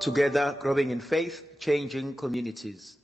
Together, growing in faith, changing communities.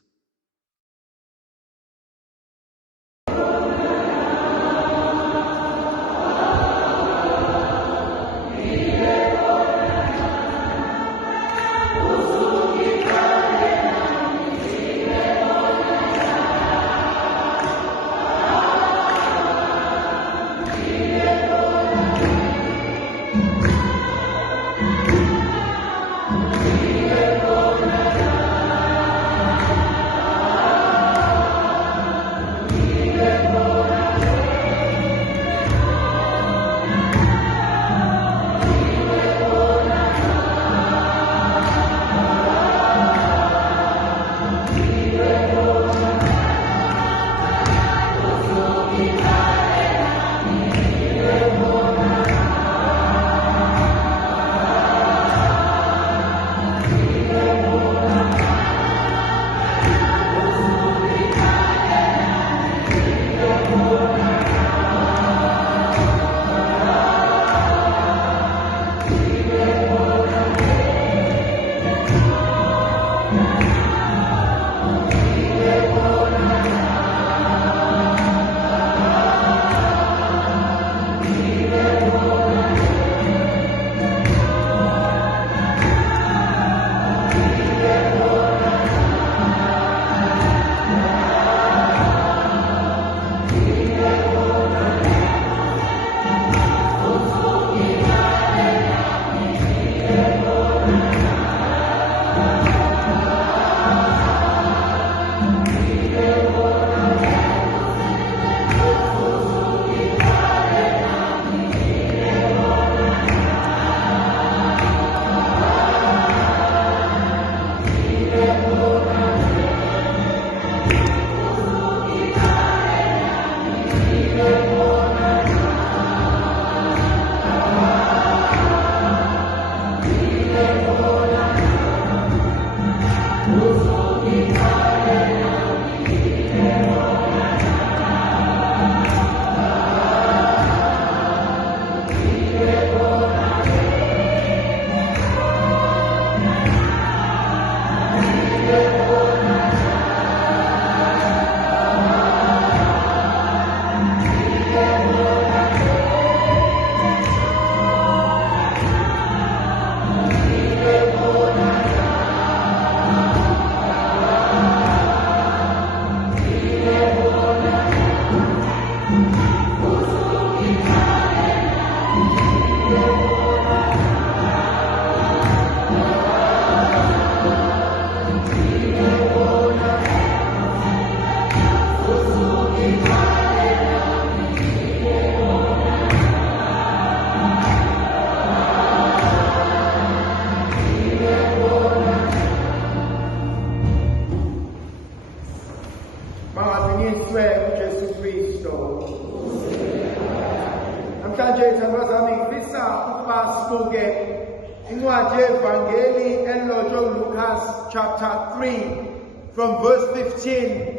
Chapter 3, from verse 15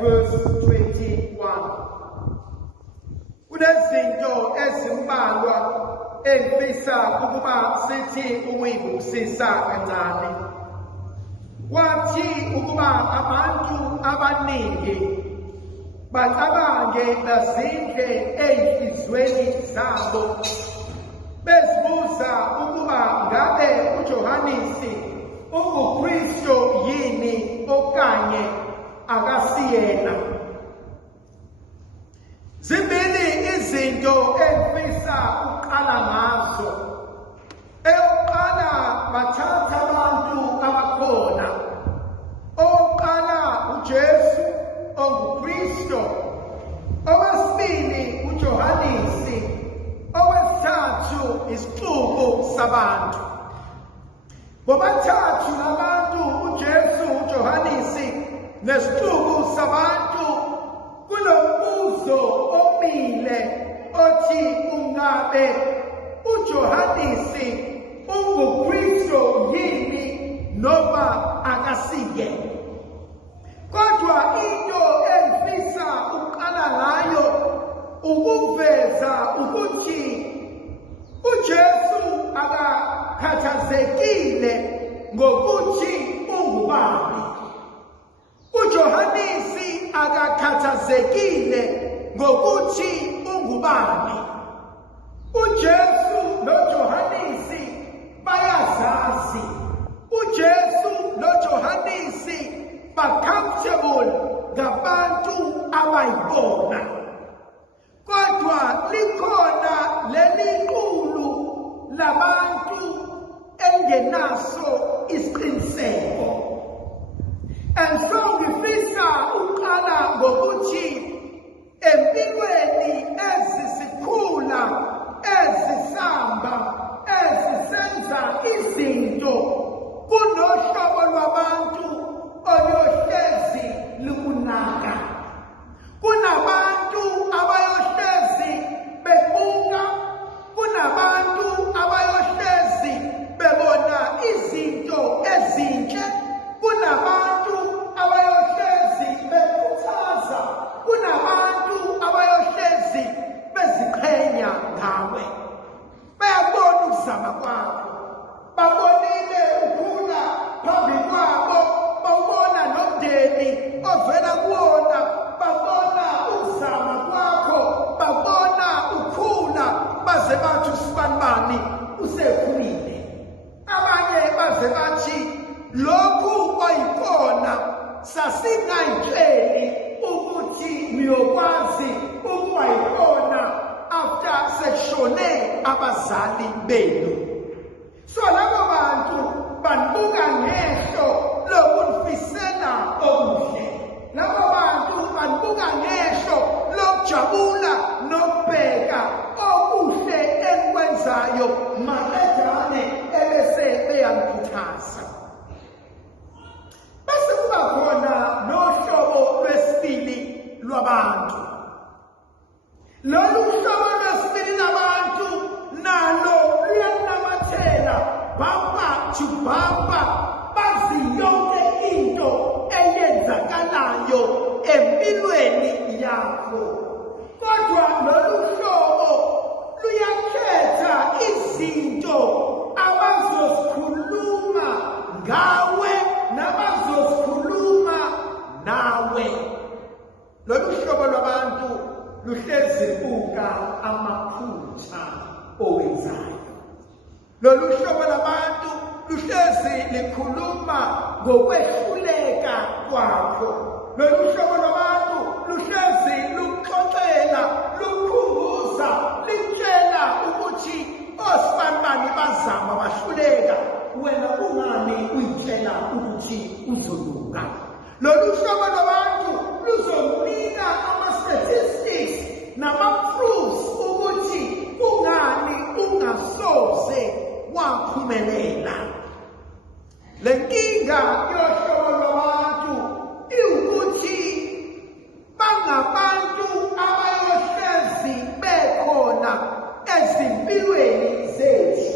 verse 21. Kunezinto ezimbalwa engifisa ukuba sithi ukuyibukisisa kancane. Kwathi ukuba abantu abaningi bacabange bazindle ey'nhliziyweni zabo bezibuza ukuba ngabe uJohanesi unguKristu yini okanye akasiyena. Zimbili izinto engifisa ukuqala ngazo. Eyokuqala, bathatha abantu abakhona. Owokuqala uJesu onguKristu. Owesibili uJohanesi. Owesithathu isixuku sabantu. Bobathathu labantu uJesu, uJohanesi nesixuku sabantu kunombuzo omile othi ungabe uJohanesi unguKristu yini noma akasiye. Kodwa into engifisa ukuqala ngayo ukuveza ukuthi uJesu akakhathazeki akakhathazekile ngokuthi ungubani. uJohanesi akakhathazekile ngokuthi ungubani. uJesu noJohanesi bayazazi. uJesu noJohanesi ba-comfortable ngabantu abayibona. Kodwa likhona leli qulu labantu engenaso isiqiniseko. And so ngifisa uqala ngokuthi empilweni ezisikhula, ezisamba, ezisenza izinto, kunohlobo lwabantu oluyohlezi lukunaka. Kunabantu abayohlezi bebuka, kunabantu abayohlezi bebona izinto ezinhle, kunabantu abayohlezi bekhuthaza, kunabantu abayohlezi beziqhenya ngawe. Bayabona ukuzama kwakho, babonile ukhula phambi kwabo, babona nomndeni ovela kuwona, babona ukuzama kwakho, babona ukhula, baze bathi usibanibani usekhulile. Abanye baze bathi lokhu oyikona sasingayitsheli ukuthi niyokwazi ukuba yikona after seshone abazali benu. So labo bantu banibuka ngehlo lokunifisela okuhle. Labo bantu banibuka ngehlo lokujabula nokubheka okuhle enikwenzayo maqedane ebese beyangikhuthaza. Bese kuba khona nohlobo lwesibili lwabantu. Lolu hlobo lwesibili labantu nalo luyanamathela bamba to bamba, bazi yonke into eyenzakalayo empilweni yakho. Kodwa lolu hlobo luyakhetha izinto abazosikhuluma ngawe nabazosikhuluma nawe. Lolu hlobo lwabantu luhlezi buka amaphutha owenzayo. Lolu hlobo lwabantu luhlezi likhuluma ngokwehluleka kwakho. Lolu hlobo lwabantu luhlezi lukuxoxela, lukukhumbuza, litshela ukuthi osibanibani bazama bahluleka, wena ungani uyitshela ukuthi uzoluka. Lolu hlobo lwabantu luzokunika ama-statistics nama-proofs ukuthi ungani ungasoze waphumelela. Le nkinga yohlobo lwabantu iwukuthi bangabantu abayohlezi bekhona ezimpilweni zethu.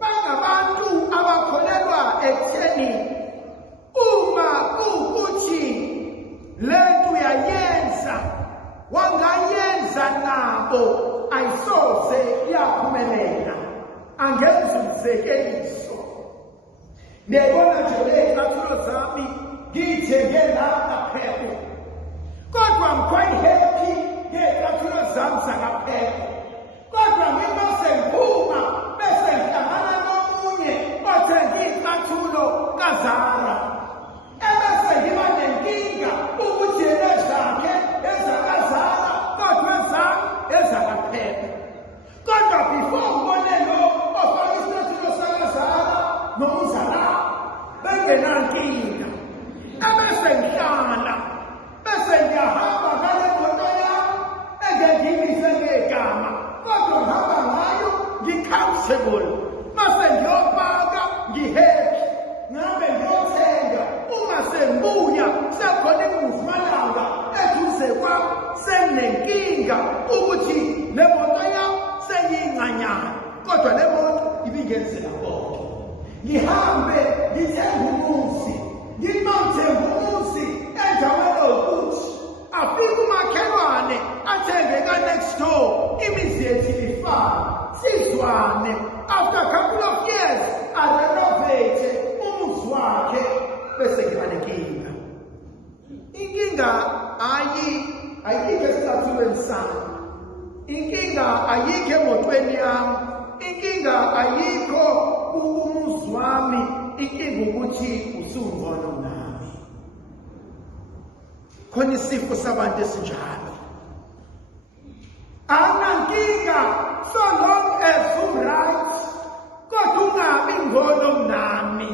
Bangabantu abakholelwa ekutheni uma kuwukuthi lento uyayenza, wangayenza nabo, ayisoze yaphumelela. Angenza umzekeliso. Ndiyabona nje ley'cathulo zami ngiyithenge lapha phepho. Kodwa I'm quite happy ngey'cathulo zami zangaphepho. Kodwa ngimase ngiphuma bese ngihlangana nomunye othenge iy'cathulo kaZara. Ebese ngiba nenkinga ukuthi yena zakhe ezakaZara kodwa ezami ezakaphepho. Kodwa before ngibone lo ofaka isicathulo sakaZara nomZara bengenankinga. Ebese ngihlala, bese ngiyahamba ngale moto yami engengiyimise ngegama, kodwa ngihamba ngayo ngi-comfortable. Mase ngiyopaka ngi-happy, ngabe ngiyothenga. Uma sengibuya sekhona imuvumalanga eduze kwami, senginenkinga ukuthi le moto yami sengiyingcanyana, kodwa le moto ibingenzela konke. Ngihambe ngithenga umuzi, ngimawuthenga umuzi endaweni yokuthi afike umakhelwane athenge ka-next door, imizi yethu ifana, sizwane. After a couple of years, inkinga ayikho esicathulweni sami, inkinga ayikho emotweni yami, inkinga ayikho kumuzi wami, inkinga ukuthi usungcono nami. Khona isifo sabantu esinjalo. Anankinga so long as you right, kodwa ungabi ngono nami.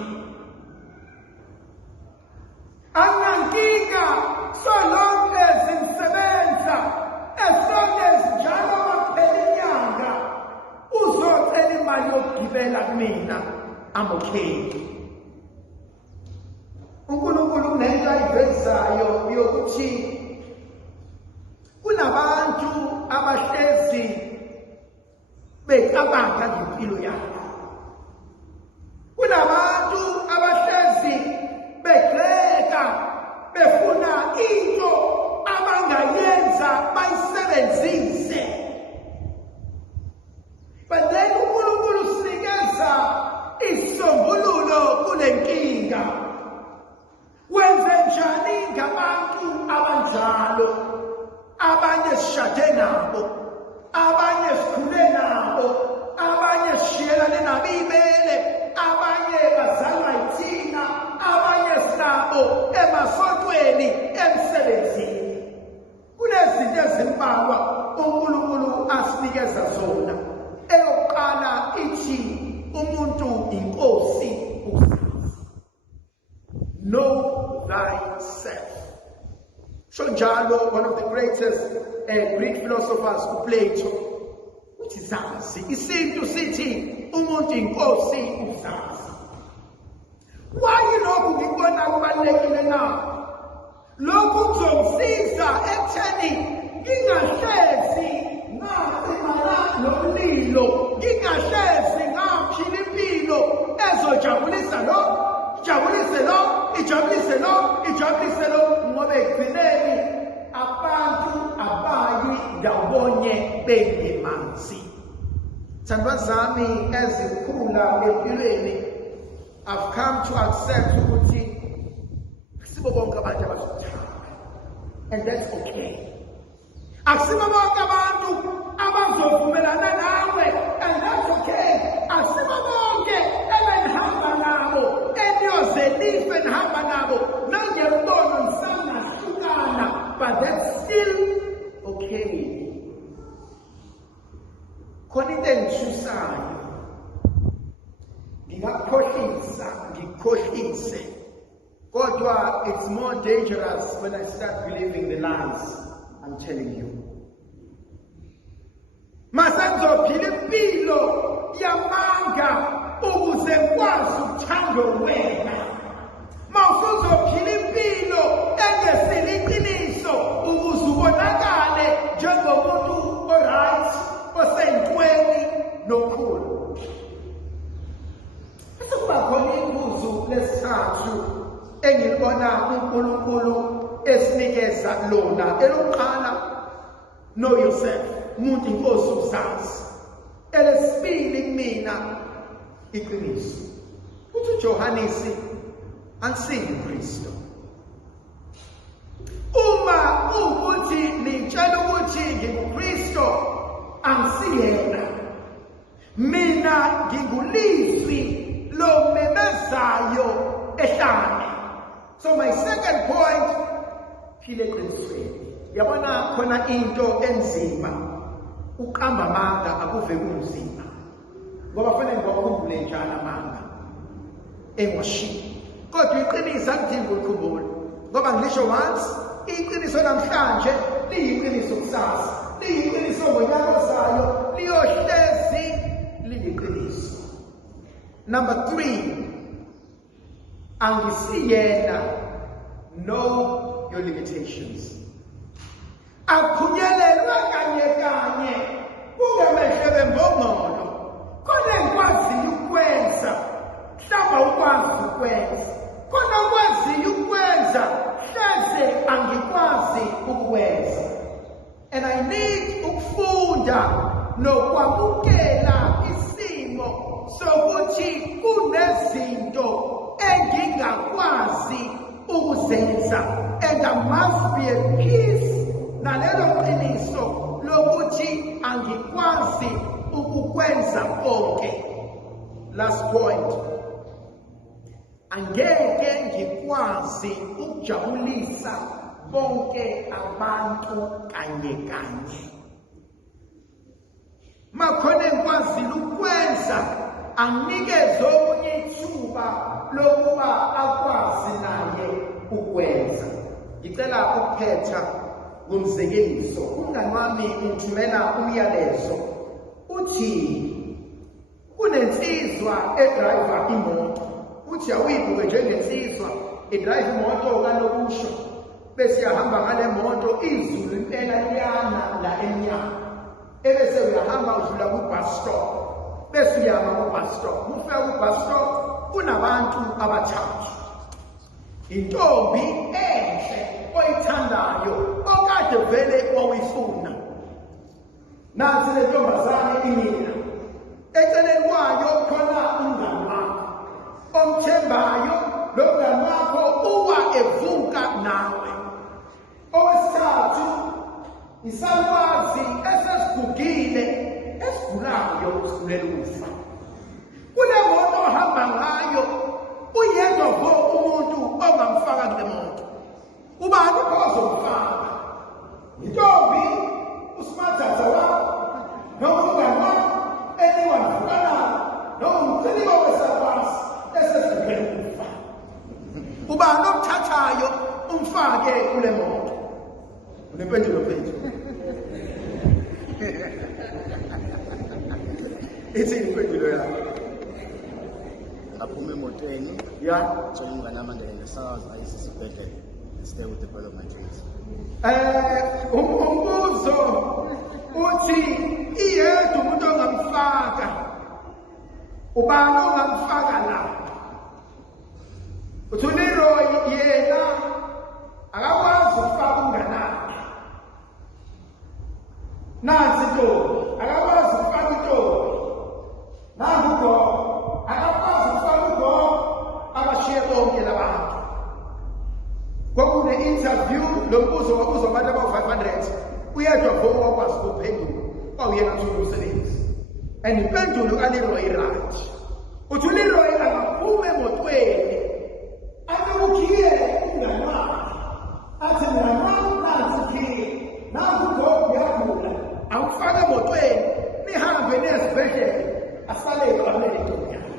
Anankinga so long as ngisebenza, as long as njalo maphela inyanga uzocela imali yokugibela kumina, I'm okay. uNkulunkulu unento ayivezayo yokuthi kunabantu abahlezi becabanga ngempilo yabo. Kunabantu abahlezi begreka befuna into abangayenza bayisebenzise. But then uNkulunkulu sinikeza isisombululo kule nkinga. Wenze njani ngabantu abanjalo? Abanye sishade nabo, abanye sikhule nabo, abanye sishiyelane nabo ibele, abanye bazalwa yithina, abanye sinabo emasontweni, emsebenzini. Kunezinto ezimbalwa uNkulunkulu asinikeza zona. Eyokuqala ithi umuntu inkosi usazi. Know thyself. So njalo, one of the greatest Greek philosophers, uPlato, uthi zazi. Isintu sithi umuntu inkosi usazi. Why lokhu ngikubona kubalulekile na? Lokhu kuzongisiza ekutheni ngingahlezi ngacimana nomlilo, ngingahlezi ngaphila impilo ezojabulisa lo, ijabulise lo, ijabulise lo, ijabulise lo, ngoba ekugcineni abantu abayi ndawonye bengemanzi. Thandwa zami ezikhula empilweni, I've come to accept ukuthi akusibo bonke abantu abazothanda, and that's okay. Akusibo bonke abantu abazovumelana nawe, and that's okay. Akusibo bonke ebenihamba nabo, eniyoze nife nihamba nabo, nangembono nisangahlukana, but that's still okay. Khona into engithusayo, ngikhohlise, kodwa it's more dangerous when I start believing the lies I'm telling you. Masenzophila impilo yamanga ukuze ngikwazi ukuthanda wena. Mawusuzophila impilo engesile iqiniso ukuze ubonakale njengomuntu oright, osentweni nokhulu. Bese kuba khona ibuzo lesithathu engibona uNkulunkulu esinikeza lona. Elokuqala, know yourself, umuntu inkosi uzazi. Elesibili mina iqiniso. Uthi uJohannes angisingi uKristu. Uma ukuthi nitshela ukuthi nginguKristu, angisiyena. Mina ngingulizwi lo memezayo ehlane. So my second point, phile eqinisweni. Yabona khona into enzima, uqamba amanga akuve kunzima. Ngoba fanele ngikukhumbule njalo amanga engoshi. Kodwa iqiniso angidingi ukukhumbula. Ngoba ngilisho once, iqiniso namhlanje liyiqiniso kusasa. Liyiqiniso ngonyaka ozayo, liyohlezi liyiqiniso. Number 3, angisiyena. Know your limitations. Akhunyelelwa kanye kungemehle bembongolo. Khona ngikwaziyo ukwenza, mhlawumbe ukwazi ukwenza. Khona ukwaziyo ukwenza, hleze angikwazi ukwenza. And I need ukufunda nokwamukela isimo sokuthi kunezinto engingakwazi ukuzenza, and there must be a peace nalelo qiniso lokuthi angikwazi ukukwenza konke. Last point, angeke ngikwazi ukujabulisa bonke abantu kanye kanye. Makhona engikwazile ukwenza, anginikeze omunye ithuba lokuba akwazi naye ukwenza. Ngicela ukuphetha ngomzekeliso. Umngani wami ungithumela umyalezo uthi kunensizwa edrayiva imoto. Uthi awuyibuke njengensizwa edrayiva imoto kanokusho bese uyahamba ngale moto, izulu impela liyana la emnyango, ebese uyahamba udlula ku-bus stop, bese uyama ku-bus stop. Ufika ku-bus stop kunabantu abathathu, intombi enhle oyithandayo okade vele wawuyifuna. Nansi le ntombazane inina, eceleni kwayo khona umngani wakho omthembayo. Lo mngani wakho uba evuka nawe. Owesithathu, isalukazi esesigugile esigulayo usigulela ukufa. Kule moto ohamba ngayo uyedwa vo umuntu ongamfaka kule moto. Ubani ozomfaka? Intombi, usimathatha wakho, noma umngani wakho, anyone ufana, noma umceliwa wesalukazi esesigugile ukufa. Ubani omthathayo umfake kule moto? Unempendulo phethu. Ithi impendulo yakho. Aphuma emotweni, Yeah. thola umngane amandele ngesakazi ayise esibhedlela, stay with the brother of my dreams. Umbuzo uthi iyedwa umuntu ongamfaka. Ubani ongamfaka la? uThuliro yena akakwazi ukufaka umngane wakhe. Nansi intombi akakwazi ukufaka intombi. Nansi ugogo akakwazi ukufaka ugogo. Abashiye bonke labantu. Kwakune-interview, lo mbuzo wabuzwa abantu abawu-500, uyedwa vo wakwazi ukuphendula, kwawuyena athola umsebenzi. And impendulo kaLeroy right. Uthi uLeroy akaphuma emotweni akabukhiye umngani wakhe, athi mngani wami nansi khiye, nansi ugogo uyagula, awufake emotweni nihambe niye esibhedlela, asalele bamele intombi yakhe.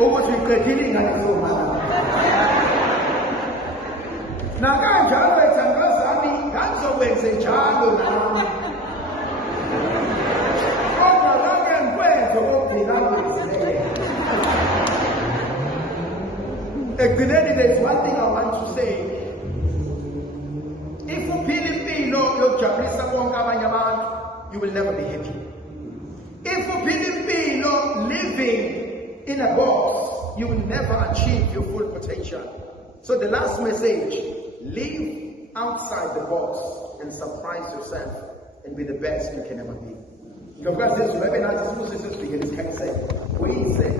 Ukuthi uyiqedile ingane zomama. Nakanjalo ethandazani ngazokwenze njalo nami. Kodwa lonke ngikwenze okugcina ngizile. Ekugcineni, there's one thing I want to say. If uphila impilo yokujabulisa bonke abanye abantu, you will never be happy. If uphila impilo living in a box, you will never achieve your full potential. So the last message, live outside the box and surprise yourself and be the best you can ever be. Because this webinar is supposed to begin, this can say, we say,